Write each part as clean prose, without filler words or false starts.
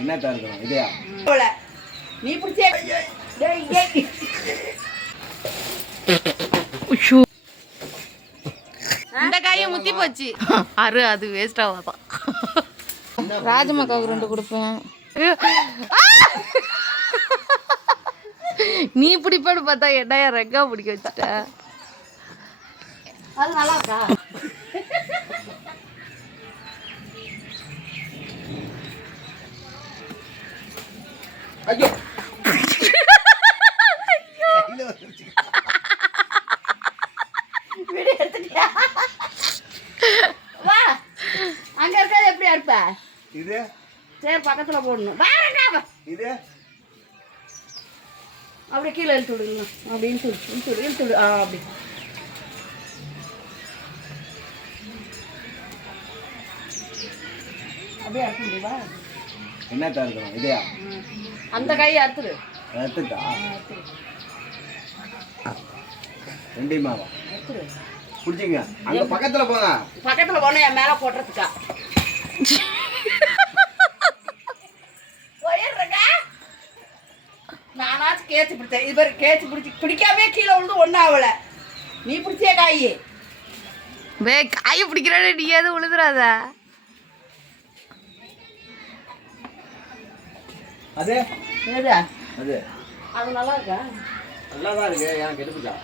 என்ன தரணும் இதையா நீ பிடிச்சே இந்த காயை முத்தி போச்சு அது வேஸ்ட் ஆகாதான். ராஜமாக்காவுக்கு 2 கொடுப்பேன். நீ பிடிப்பாடு பார்த்தா என்னையா ரெங்கா பிடிக்க வச்சுட்ட. அது நல்லா இருக்கா? ஐயோ வீடியோ எடுத்துட்டியா? வா அங்க இருக்காது எப்படி இருப்ப? இது சரி பக்கத்துல போடணும். வேறங்க இது அப்படியே கீழே இழுத்து விடுங்க. அப்படி இழுத்து விடு. அப்படி அப்படியே அறுத்து முடியுவா? என்ன தரணும் இதையா? அந்த கையை அறுத்துரு. அறுத்துக்கா ரெண்டையுமாவா? அறுத்துரு பிடிச்சிங்க. அங்க பக்கத்துல போங்க. பக்கத்துல போன என் மேல போட்டுறதுக்கா நானாச்சும் கேச்சு பிடிச்சேன். இது பேர் கேச்சு பிடிக்காமே கீழே விழுந்து ஒன்றும் ஆகல. நீ பிடிச்சே காய் காயை பிடிக்கிற நீ எதுவும் விழுதுறாத. அது ஏதா அது அது நல்லா இருக்கா? நல்லாதான் இருக்கு. ஏன் கெடுப்புக்கா?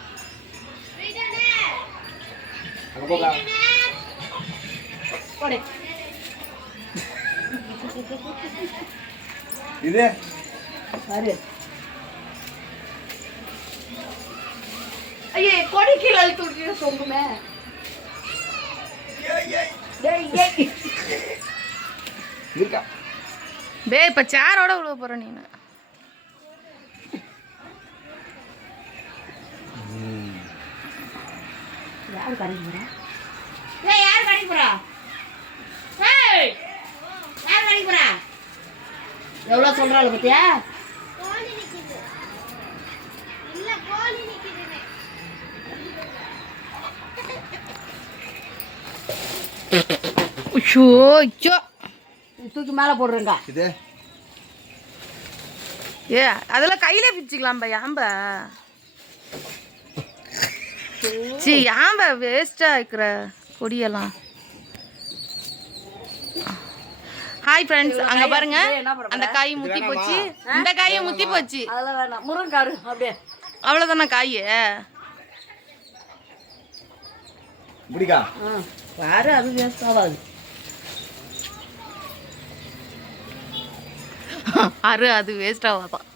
அங்க போகா போடு. இது பாரு. ஐயே கொடி கீழே அழுத்து விட்டு தொங்குமே. இருக்கா? இப்ப சேரோட விழுவ போற நீ. யாரு கடைக்கு போறா? யாரு கடைக்கு போறா? யாரு கடைக்கு போறா? எவ்வளவு சொல்றாள் பத்தியா? தூக்கி மேல போடுறேங்க. இது அதெல்லாம் கையில பிச்சுக்கலாம் யாம்ப. யாம்ப வேஸ்டா இருக்கிற பொடியெல்லாம். ஹாய் ஃப்ரெண்ட்ஸ், அங்க பாருங்க அந்த காய் முத்தி போச்சு. இந்த காயை முத்தி போச்சு. அதெல்லாம் வேணாம். முருங்காரு அப்படியே அவ்வளவுதானே காய். இப்படிக்கா பாரு. அது வேஸ்ட் ஆகாது. அது வேஸ்ட் ஆகாதான்.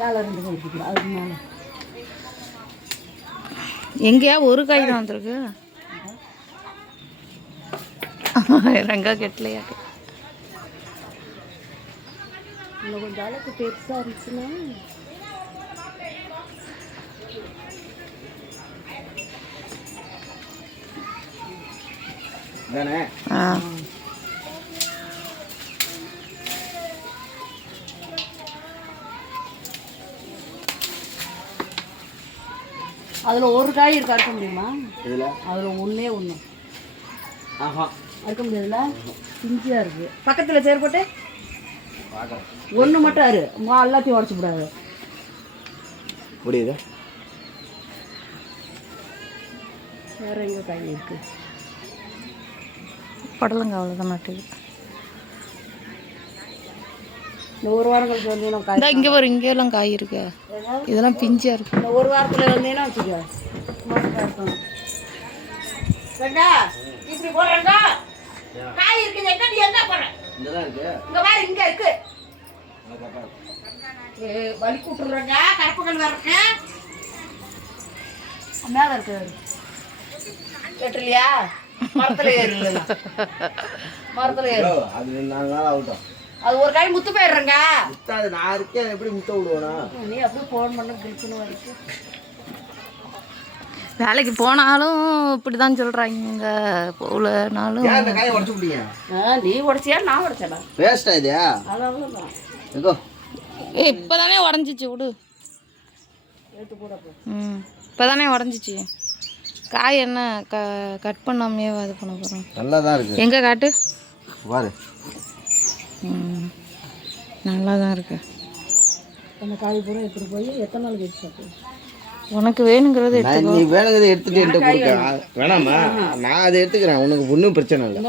மேல 2 கொடுத்துக்கலாம். அதுக்கு மேல எங்கேயா ஒரு காய் தான் வந்திருக்கு. ரெங்கா கெட்டலையா? இன்னும் கொஞ்சம் அளவுக்கு பெருசா இருந்துச்சுன்னா தானே. அதுல ஒரு காய் இருக்கு. அறுக்க முடியுமா? இதுல அதுல ஒண்ணே ஒண்ணு. ஆஹா அறுக்க முடியாதுல. பிஞ்சியா இருக்கு. பக்கத்துல சேர் போட்டு பாக்கலாம். ஒண்ணு மட்டும் அரு. எல்லாத்தையும் உடச்சு விடாது. புரியுது. வேற எங்க காய் இருக்கு? படலங்க அவ்வளோதான் மாட்டுது. இந்த ஒரு வாரம் கழிச்சு வந்தீங்கன்னா காய் இங்கே வரும். இங்கெல்லாம் காய் இருக்கு. இதெல்லாம் பிஞ்சியா இருக்கு. இந்த ஒரு வாரத்துல வந்தீங்கன்னா வச்சுக்க. இப்படி போடுறா காய் இருக்குது. எங்க நீ எங்க போற? இங்கதான் இருக்கு. இங்க பாரு, இங்க இருக்கு. வலி கூட்டுறாங்க. கருப்புகள் வரக்கு மேல இருக்கு. கேட்டலையா? மரத்துல ஏறல. மரத்துல ஏறு. அது 4 நாள் ஆகட்டும். அது ஒரு காய் முத்து போயிடுறேங்க. முத்தாது. நான் இருக்கேன். எப்படி முத்த விடுவேனா? நீ அப்படியே ஃபோன் பண்ண கிளிச்சுன்னு வரைக்கும் வேலைக்கு போனாலும் இப்படிதான் சொல்றாங்க. போகலனாலும் இந்த காயை உடச்சு விட்டீங்க. நீ உடச்சியா நான் உடச்சேடா? வேஸ்டா இது. அவ்வளவுதான். இதோ இப்பதானே உடஞ்சிச்சு விடு. ம் இப்போ தானே உடஞ்சிச்சு. காய் என்ன கட் பண்ணாமையே இது பண்ண போகிறோம். நல்லா தான் இருக்கு. எங்கே காட்டு பாரு. ம் நல்லா தான் இருக்கு. அந்த காய் பூரா எடுத்துட்டு போய் எத்தனை நாள் கழிச்சு சாப்பிடுவோம்? உனக்கு வேணுங்கிறது எடுத்துக்கோ. நீ வேணுங்கிறத எடுத்துட்டு என்கிட்ட கொடுக்க வேணாமா? நான் அதை எடுத்துக்கிறேன், உனக்கு ஒன்றும் பிரச்சனை இல்லை.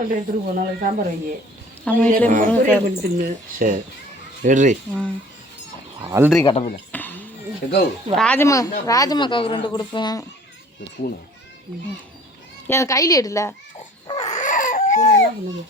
ரெண்டு எடுத்துட்டு போ, நாளைக்கு சாம்பார் வைங்க. நம்ம வீட்டில் முருங்கை. சரி எடுறி. ம் அல்றி கட்டப்பில்ல. ராஜமாக்காவுக்கு 2 கொடுப்பேன். பூனை என் கையில் எடுல. என்ன பண்ணுது?